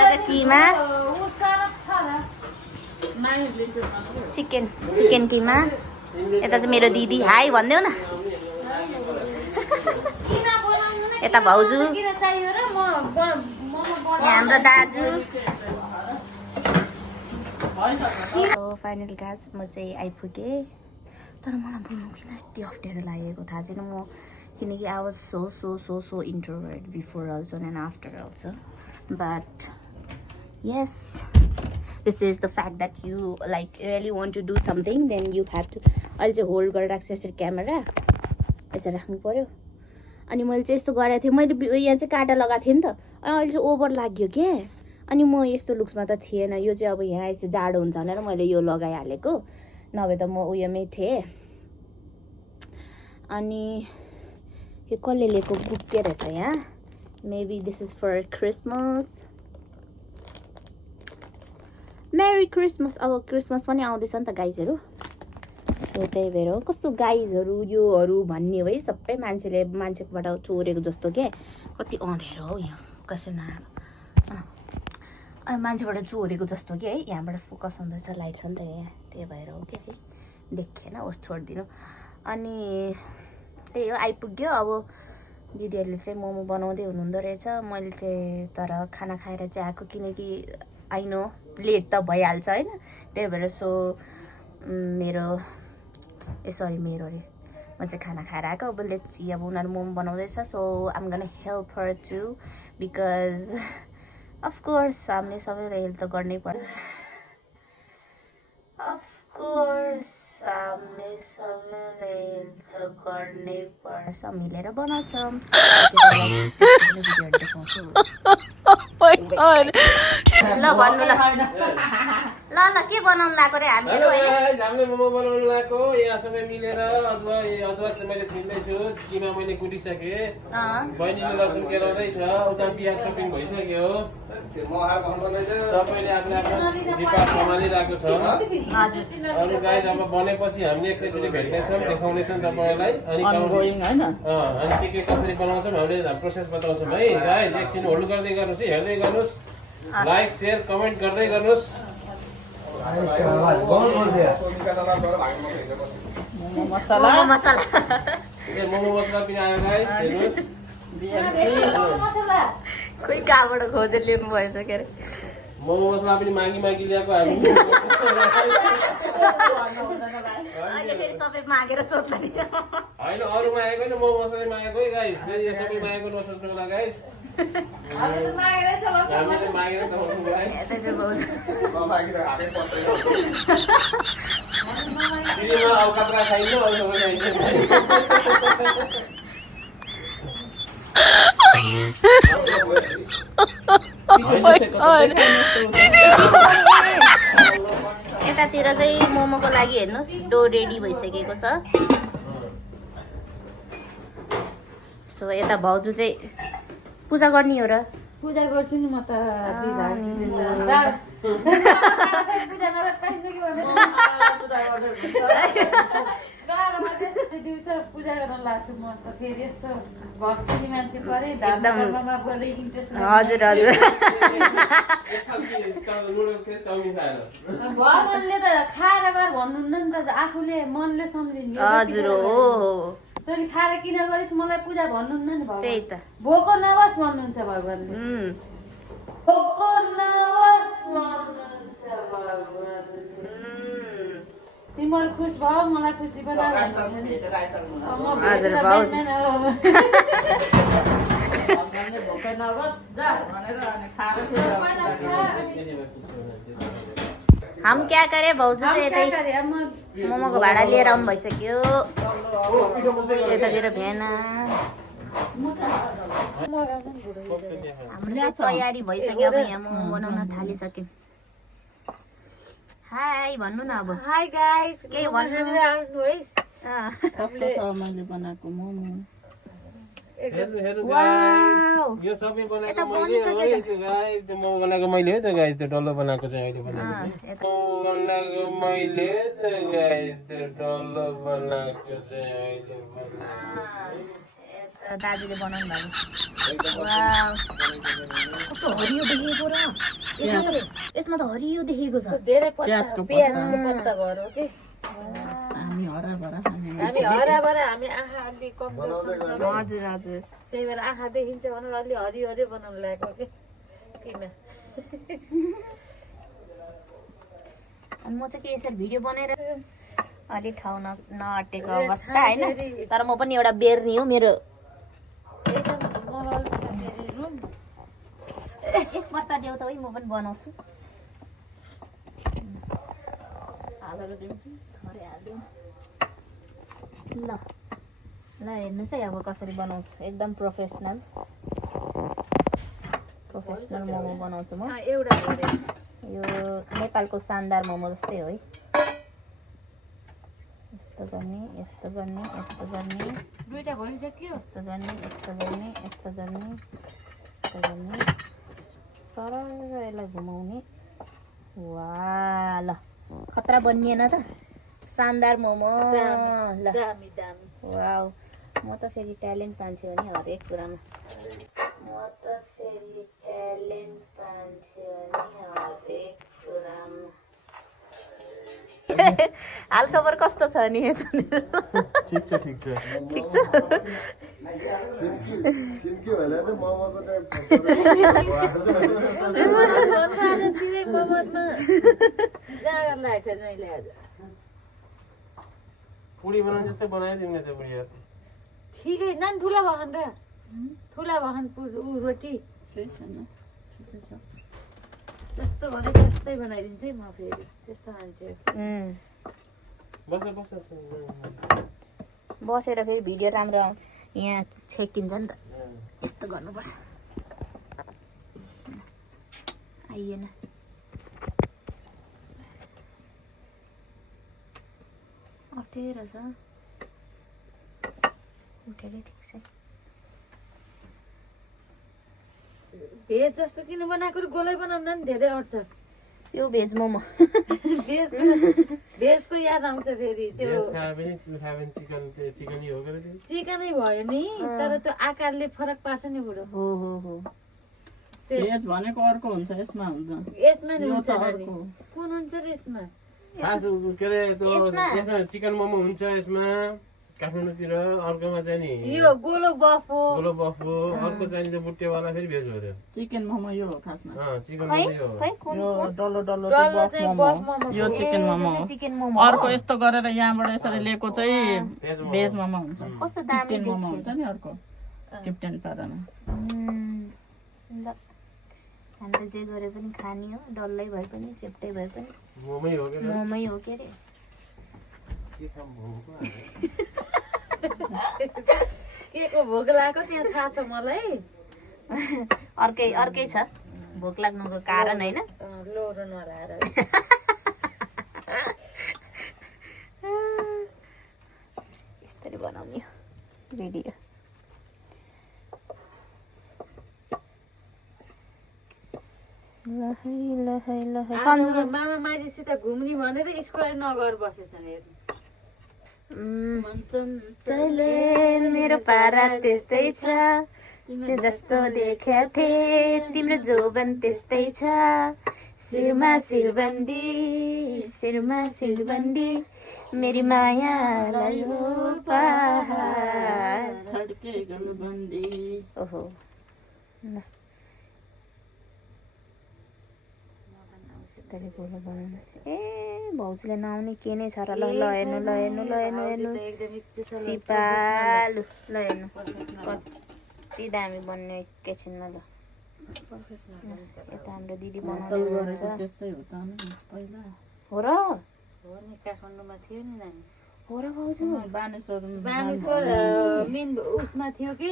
यता चाहिँ किमा चिकन किमा यता चाहिँ मेरो दिदी हाई भनिदेऊ न यता भाउजू यहाँ हाम्रो दाजु फाइनल गाइस म चाहिँ आइपुगेँ तर मलाई बोल्नु किन यति अप्ठ्यारो लागेको थाहा छैन म किनकि I was so introvert before also and after also but yes this is the fact that you like really want to do something then you have to अहिले चाहिँ होल्ड गरेर राख्छु यसरी क्यामेरा यसरी राख्नु पर्यो अनि मैले चाहिँ यस्तो गरेको थिएँ मैले यहाँ चाहिँ काँटा लगाएको थिएँ नि त अनि अहिले चाहिँ ओभर लाग्यो क्या अनि म यस्तो लुक्समा त थिएन यो चाहिँ अब यहाँ यस्तो जाडो हुन्छ भनेर मैले यो लगाइहालेको नभए त म उयोमै थिएँ अनि यो कसले लिएको बुके रहेछ यहाँ maybe this is for Christmas merry Christmas अब क्रिसमस पनि आउँदैछ नि त गाइजहरू हो त्यही भएर हो कस्तो गाइजहरू योहरू भन्ने हो है सबै मान्छेकोबाट चोरेको जस्तो के कति अँध्यारो हो यहाँ कसै नआएको मान्छेबाट चोरेको जस्तो कि है यहाँबाट फोकस हुँदैछ लाइट छ नि त यहाँ त्यही भएर हो कि है देखेन होस् छोडिदिनु अनि त्यही हो आइपुग्यो अब दिदीहरूले चाहिँ मोमो बनाउँदै हुनुहुँदो रहेछ मैले चाहिँ तर खाना खाएर चाहिँ आएको किनकि आई नो लेट त भइहाल्छ होइन त्यही भएर सो मेरो मेरो अरे म चाहिँ खाना खाएर आएको अब लेट्स सी अब उनीहरू मोमो बनाउँदैछ so I'm gonna help her too because of course हामीले सबैलाई हेल्प त गर्नै पर्छ अफकोर्स हामीले सबैलाई हेल्प त गर्नै पर्छ मिलेर बनाउँछौँ ल भन्नु ल के बनाउनु लाग्यो रे हामीहरू हामीले मोमो बनाउनु लाग्यो यहाँ सबै मिलेर अदुवा मैले छिन्दैछु किमा मैले कुटिसकेँ बहिनीले लसुन केलाउँदैछ उता पियाज सपिङ भइसक्यो सबैले आफ्नो आफ्नो डिपार्ट सम्हालिरहेको छ अरू गाइज अब बनेपछि हामीले एकैचोटि भेट्नेछौँ देखाउनेछौँ तपाईँहरूलाई अनि के कसरी बनाउँछौँ हामीले प्रोसेस बताउँछौँ है गाइज एकछिन होल्ड गर्दै गर्नुहोस् है हेर्दै गर्नुहोस् लाइक सेयर कमेन्ट गर्दै गर्नुहोस् मोमो मसला मोमो मसला पनि आयो गाइस हेर्नुहोस् कोही कहाँबाट खोजेर ल्याउनु भएछ के अरे मोमो मसला पनि मागी ल्याएको हामी अहिले फेरि सबै मागेर सोच्नु नि होइन अरू मागेको नि मोमो मसला मागेको है गाइस फेरि यो सबै मागेको नसोच्नु होला गाइस हामीले मागेर चलाउँछौँ गाइस दिदीमा औकातरा छैन अरू सबै यतातिर चाहिँ मोमोको लागि हेर्नुहोस् डो रेडी भइसकेको छ सो यता भाउजू चाहिँ पूजा गर्ने हो र पूजा गर्छु नि म त दिउँसो पूजा गर्न लाग्छु म त फेरि यस्तो भक्ति मान्छे परे धर्ममा गएर इन्ट्रेस्ट हजुर भगवानले त खाएर गर भन्नुहुन्न नि त आफूले मनले सम्झिन्छ हजुर हो तैँले खाएर किन गरिस् मलाई पूजा भन्नुहुन्न नि भगवान त्यही त भोको नबस भन्नुहुन्छ भगवानले भोको नबस भन्नुहुन्छ भगवानले तिमीहरू खुस भयो मलाई खुसी बनाऊ भन्छ नि हजुर भाउजू भोको नबस जा भनेर अनि खाएर हम क्या करे भाउजू चाहिँ यतै मोमोको भाडा लिएर आउनु भइसक्यो यतातिर भेना हाम्रो चाहिँ तयारी भइसक्यो अब यहाँ मोमो बनाउन थालिसक्यौँ हाई भन्नु न अब हाई गाइस केही भन्नु कस्तो छ मैले बनाएको मोमो हेर्नु गाइस यो सबै बनाएको मैले हो त्यो गाइस त्यो मोमो बनाएको मैले हो त गाइस त्यो डल्लो बनाएको चाहिँ अहिले बनाएको बनाएको मैले त गाइस त्यो डल्लो बनाएको चाहिँ अहिले बनाएको दाजुले बनाउनु भएको वाउ कस्तो हरियो देखेको र यसमा त हरियो देखेको छ धेरै प्याजको पत्ता भएर हो कि हामी हराभरा हामी आँखा अलि कमजोर छ हजुर हजुर त्यही भएर आँखा देखिन्छ भनेर अलि हरियो हरियो बनाउनु लागेको कि किन अनि म चाहिँ के यसरी भिडियो बनाएर अलि ठाउँ नअटेको अवस्था होइन तर म पनि एउटा बेर्नी हो मेरो एक पत्ता देऊ त है म पनि बनाउँछु हालेर दिउँ कि थोरै हालिदिउँ ल ल हेर्नुहोस् है अब कसरी बनाउँछु एकदम प्रोफेसनल मोमो बनाउँछु म एउटा यो नेपालको शानदार मोमो जस्तै हो है यस्तो गर्ने यस्तो गर्ने यस्तो गर्ने दुईटा भइसक्यो यस्तो गर्ने यस्तो गर्ने यस्तो गर्ने यस्तो गर्ने सरर यसलाई घुमाउने वाह ल खतरा बनिएन त शानदार मोमो ल दामी दामी वाउ म त फेरि ट्यालेन्ट मान्छे हो नि हरेक कुरामा हालखबर कस्तो छ नि ठिक छ ठिक छ ठिक छ सिन्की होला त मोमोको त सिधै मोमोमा जाँगर लागेको छ जहिले आज पुडी बनाउनु जस्तै बनाइदिउँ न त बुढिया ठिकै नानी ठुला भएन र ठुला भएन रोटी केही छैन जस्तो भने त्यस्तै बनाइदिन्छु है म फेरि त्यस्तो मान्छे बस बस बसेर फेरि भिडियो राम्रो यहाँ छेकिन्छ नि त यस्तो गर्नुपर्छ आइएन अप्ठ्यारो छ उठेकै ठिक छ भेज जस्तो किन बनाएको गोलै बनाउँदा नि धेरै अट्छ यो भेज मोमो भेजको याद आउँछ फेरि त्यो चिकन हो के चिकनै भयो नि तर त्यो आकारले फरक पार्छ नि बुढो हो हो हो भेज भनेको अर्को हुन्छ यसमा हुन्छ यसमा नि यो हुन्छ त नानी अर्को। कुन हुन्छ र यसमा खास के अरे त्यो यसमा चिकन मोमो हुन्छ यसमा काठमाडौँतिर अर्कोमा चाहिँ नि यो गोलो बफ हो गोलो बफ हो अर्को चाहिँ नि त्यो बुट्टेवाला फेरि भेज हो त्यो चिकन मोमो यो हो खासमा चिकन खै मोमो यो हो खै कुन यो डल्लो डल्लो डल्लो चाहिँ चाहिँ बफ बफ मोमो मोमो यो चिकन मोमो हो चिकन मोमो अर्को यस्तो गरेर यहाँबाट यसरी लिएको चाहिँ भेज मोमो हुन्छ कस्तो दामी चिकन मोमो देखियो हुन्छ नि अर्को 15 पारामा ल हामी त जे गरे पनि खाने हो डल्लै भए पनि चेप्टै भए पनि मोमै हो के मोमै हो के अरे के काम मोमोको के को भोग लागेको त्यहाँ थाहा छ मलाई अर्कै छ भोक लाग्नुको कारण होइन लोरो नलाएर यसरी बनाउने हो भिडियो सन्जुको मामा माइजीसित घुम्ने भनेर स्कुल नगर बसेछन् हेर्नु चले मेरो पारा त्यस्तै छ त्यो जस्तो देख्या थिए तिम्रो जोबन त्यस्तै छ शिरमा शिरबन्दी मेरी मायालाई हो पहाड छड्के गलबन्दी ओहो ल ए भाउजूले नआउने के नै छ र ल हेर्नु सिपालु ल हेर्नु कति दामी बन्ने एकैछिनमा ल यता हाम्रो दिदी बनाउँदै हुनुहुन्छ त्यसै हो त नि पहिला हो र हो नि काठमाडौँमा थियो नि नानी हो र भाउजू बानेश्वर मेन उसमा थियो कि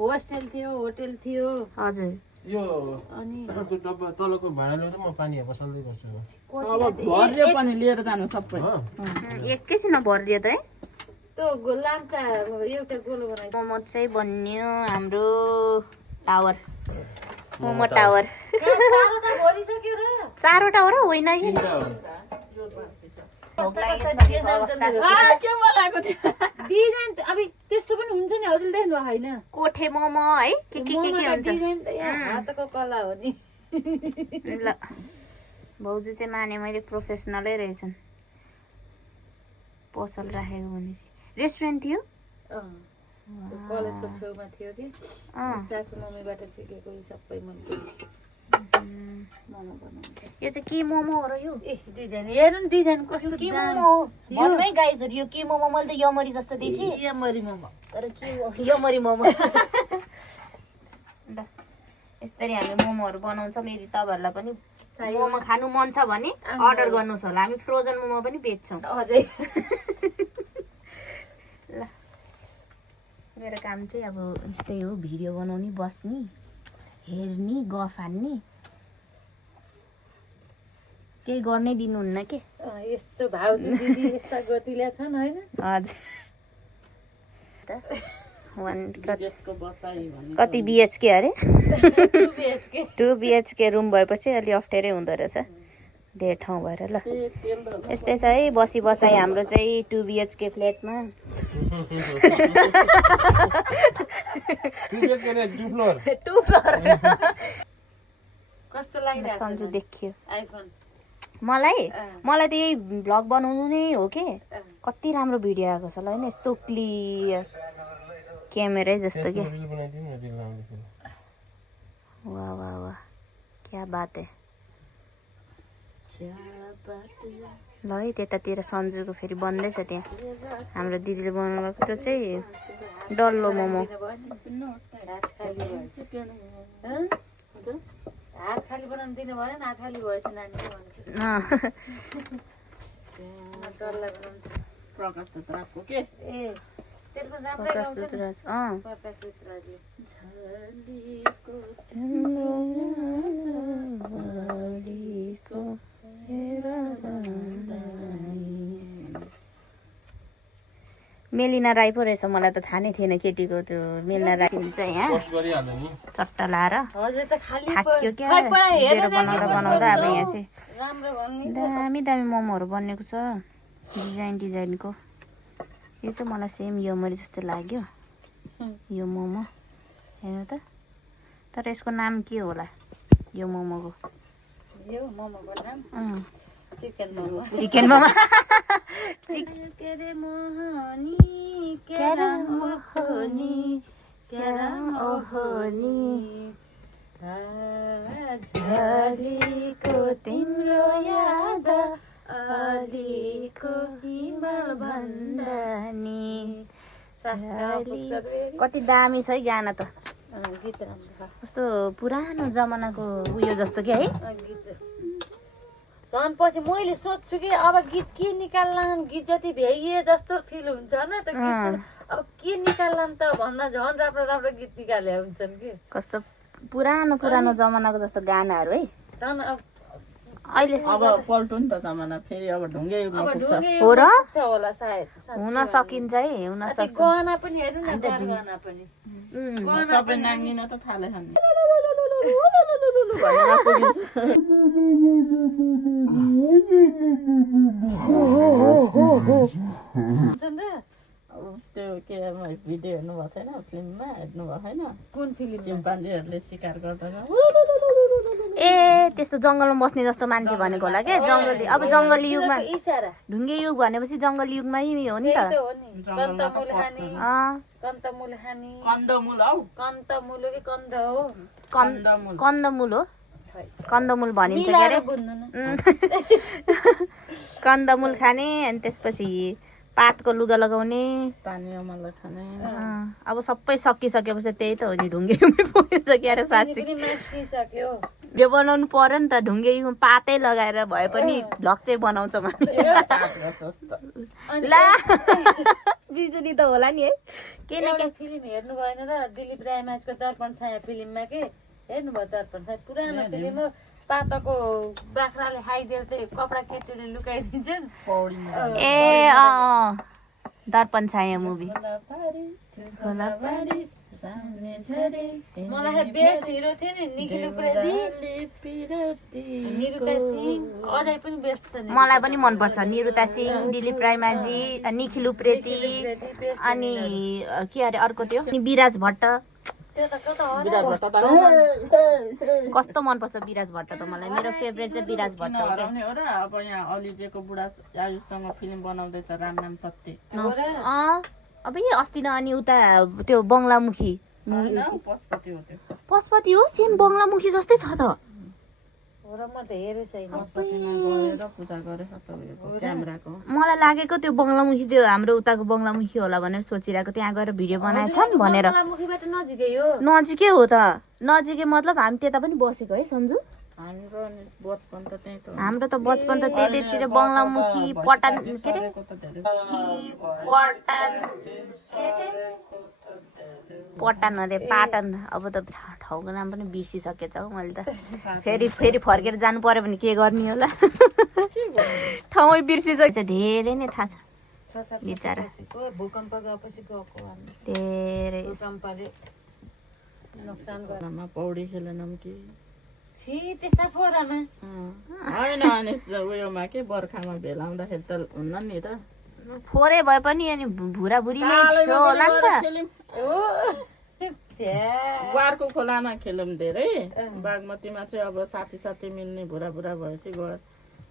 होस्टेल थियो होटेल थियो हजुर यो अनि त्यो डब्बा तलको भाडा ल्याउँदा म पानी बसाल्दै गर्छु अब भर्यो पनि लिएर जानु सबै एकैछिनमा भरियो त है त्यो लाम्चा एउटा गोलो बनाइ मोमो चाहिँ बन्यो हाम्रो टावर मोमो टावर चारवटा भरिसक्यो र 4वटा हो र होइन कि भोक लागिसकेको अवस्था के बोलाएको थियो डिजाइन अब त्यस्तो पनि हुन्छ नि हजुरले देख्नु होइन कोठे मोमो है के हुन्छ डिजाइन त यहाँ हातको कला हो नि ल भाउजू चाहिँ माने मैले प्रोफेसनलै रहेछन् पसल राखेको भनेपछि रेस्टुरेन्ट थियो कलेजको छेउमा थियो कि सासु मम्मीबाट सिकेको यी सबै मैले मोमो बनाउँछु यो चाहिँ के मोमो हो र यो ए डिजाइन हेर्नु नि डिजाइन कस्तो के मोमो हो भन्नै गाइजहरु यो के मोमो मैले त यमरी जस्तो देखेँ यमरी मोमो तर के हो यमरी मोमो ल यसरी हामी मोमोहरू बनाउँछौँ यदि तपाईँहरूलाई पनि मोमो खानु मन छ भने अर्डर गर्नुहोस् होला हामी फ्रोजन मोमो पनि बेच्छौँ अझै ल मेरो काम चाहिँ अब यस्तै हो भिडियो बनाउने बस्ने हेर्ने गफ हान्ने केही गर्नै दिनुहुन्न के यस्तो भाउजू दिदी यस्ता गतिल्या छन् होइन हजुर यसको बसाइ भन्ने कति बिएचके अरे 2 2 बिएचके रुम भएपछि अलि अप्ठ्यारै हुँदो रहेछ धेरै ठाउँ भएर ल यस्तै छ है बसी बसाइ हाम्रो चाहिँ 2 बिएचके फ्ल्याटमा कस्तो लागिरहेको सन्जु देखियो आइफोन मलाई त यही भ्लग बनाउनु नै हो के कति राम्रो भिडियो आएको छ ल हैन यस्तो क्लियर क्यामेरै जस्तो के वाह वाह वाह क्या बात है ल है त्यतातिर सन्जुको फेरि बन्दैछ त्यहाँ हाम्रो दिदीले बनाउनु भएको त्यो चाहिँ डल्लो मोमो हात खाली बनाउनु दिनु भएन हात खाली भएछ नानीले भन्छु डल्ला बनाउँछ प्रकाश दत्तराजको के ए त्यसको राम्रै गाउँछ नि प्रकाश प्रकाश दत्तराजले मेलिना राई पो रहेछ मलाई त थाहा नै थिएन केटीको त्यो मेलिना राई चिन्छ यहाँ चट्टा लाएर हजुर त खाली थाक्यो क्या हेरेर बनाउँदा अब यहाँ चाहिँ राम्रो भन्ने दामी दामी मोमोहरू बनेको छ डिजाइनको यो चाहिँ मलाई सेम यमरी जस्तो लाग्यो यो मोमो हेर्नु त तर यसको नाम के होला यो मोमोको यो मोमोको नाम चिकन मोमो चिकन मोमो केरे मोहनी केरा मोहनी केरा मोहनी झलीको तिम्रो याद अलीको हिमाल भन्दा नि कति दामी छ है गाना त गीत राम्रो कस्तो पुरानो जमानाको उयो जस्तो क्या है गीत झन् पछि मैले सोध्छु कि अब गीत के निकाल्ला गीत जति भ्याइए जस्तो फिल हुन्छ न त गीत अब के निकाल्ला त भन्दा झन् राम्रो राम्रो गीत निकाले हुन्छन् कि कस्तो पुरानो जमानाको जस्तो गानाहरू है झन् अहिले अब पल्टो नि त जमाना फेरि अब ढुङ्गे युगमा पुग्छ हो र पुग्छ होला सायद हुन सकिन्छ है हुन सक्छ गहना पनि हेर्नु न गहना पनि सबै नाङ्गिन त थालेछन् भनेर पुगिन्छ हुन्छन् र अब त्यो के भिडियो हेर्नु भएको छैन फिल्ममा हेर्नु भएको छैन कुन फिल्म चिम्पान्जीहरूले शिकार गर्दा ए त्यस्तो जङ्गलमा बस्ने जस्तो मान्छे भनेको होला क्या जङ्गली अब जङ्गली युगमा इसारा ढुङ्गे युग भनेपछि जङ्गली युगमै हो नि त हो नि कन्तमूल खानी कन्तमूल खानी कन्दमूल हौ कन्तमूल कि कन्द हो कन्दमूल हो कन्दमूल भनिन्छ के अरे बुझ्नु न कन्दमूल खाने अनि त्यसपछि पातको लुगा लगाउने पानी अमला खाने अब सबै सकिसकेपछि त्यही त हो नि ढुङ्गे युगमै पुगिन्छ के अरे साँच्चै पनि मासिसक्यो यो बनाउनु पर्यो नि त ढुङ्गे युगमा पातै लगाएर भए पनि भ्लग चाहिँ बनाउँछ ला बिजुली त होला नि है के न के फिल्म हेर्नु भएन र दिलीप रायमाझको दर्पण छाया फिल्ममा के हेर्नुभयो दर्पण छाया पुरानो फिल्म हो पाताको बाख्राले खाइदिएर चाहिँ कपडा केटीले लुकाइदिन्छन् ए दर्पण छाया मुभी सामने झरे मलाई बेस्ट हिरो थियो नि निखिल उप्रेती निरुता सिंह अझै पनि बेस्ट छ नि मलाई पनि मनपर्छ निरुता सिंह दिलीप रायमाझी निखिल उप्रेती अनि के अरे अर्को त्यो अनि विराज भट्ट त्यो त कता हो विराट भट्ट त कस्तो मनपर्छ विराज भट्ट त मलाई मेरो फेभरेट चाहिँ विराज भट्ट हो क्या हराउने हो र अब यहाँ अलिजेको बुढा आयुषसँग फिल्म बनाउँदैछ राम नाम सत्य अब यही अस्ति न अनि उता त्यो बङ्गलामुखी पशुपति हो त्यो पशुपति हो सेम बङ्गलामुखी जस्तै छ त हो र म त हेरे छैन पशुपतिमा गएर पूजा गरेछ त उयो क्यामेराको मलाई लागेको त्यो बङ्गलामुखी त्यो हाम्रो उताको बङ्गलामुखी होला भनेर सोचिरहेको त्यहाँ गएर भिडियो बनाएछन् भनेर मुखीबाट नजिकै हो नजिकै हो त नजिकै मतलब हामी त्यता पनि बसेको है सन्जु हाम्रो बचपन त त्यही त हो। हाम्रो त बचपन त त्यतैतिर बङ्गलामुखी पटान के अरे त धेरै पटान अरे पाटन अब त ठाउँको नाम पनि बिर्सिसकेछ हौ मैले त फेरि फर्केर जानु पर्यो भने के गर्ने होला ठाउँै बिर्सिसकेछ धेरै नै थाहा छ बिचरा भूकम्प गएपछि गएको हामी धेरै भूकम्पले नोक्सान गर्यो घरमा पौडी खेलेनौँ कि छि त्यस्ता फोरमा होइन अनि उयोमा के बर्खामा भेलाउँदाखेरि त हुन्न नि त फोरै भए पनि अनि भुराभुरी नै थियो होला नि त वारको खोलामा खेल्यौँ धेरै बागमतीमा चाहिँ अब साथी मिल्ने भुरा भएपछि गयो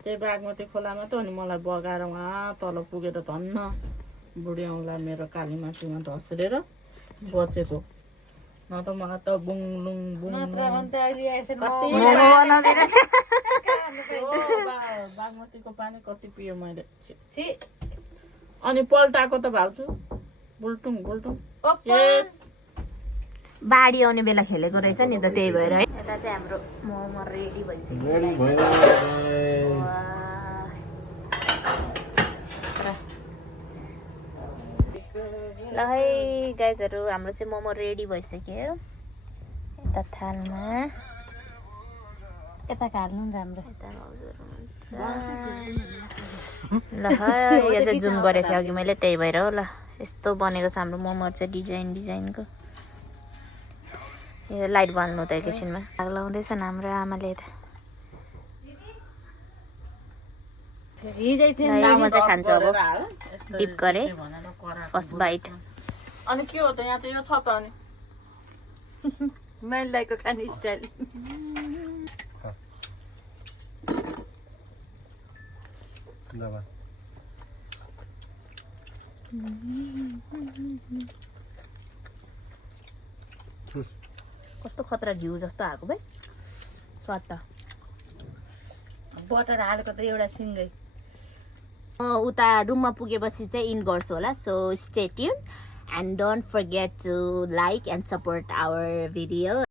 त्यही बागमती खोलामा त अनि मलाई बगाएर उहाँ तल पुगेर धन्न बुढी औँला मेरो कालीमाटीमा धस्रेर बचेको न त मलाई त बुङलुङ बागमतीको पानी कति पियो मैले अनि पल्टाएको त भाउजू बुल्टुङ यस बाढी आउने बेला खेलेको रहेछ नि त त्यही भएर है यता चाहिँ हाम्रो मोमो रेडी भइसक्यो ल है गाइजहरू हाम्रो चाहिँ मोमो रेडी भइसक्यो यता थालमा यता हाल्नु नि राम्रो यता भाउजूहरू ल है यो चाहिँ जुम गरेको थिएँ अघि मैले त्यही भएर हो ल यस्तो बनेको छ हाम्रो मोमो चाहिँ डिजाइनको यो लाइट बाल्नु त एकैछिनमा आग लगाउँदैछन् हाम्रो आमाले त म चाहिँ खान्छु अब डिप गरेँ फर्स्ट बाइट अनि के हो त यहाँ त यो छ त अनि महिलाको खाने स्टाइल कस्तो खतरा घिउ जस्तो आएको भाइ स्वाद त बटर हालेको त एउटा सिङ्गै उता रुममा पुगेपछि चाहिँ इन गर्छु होला so stay tuned and don't forget to like and support our video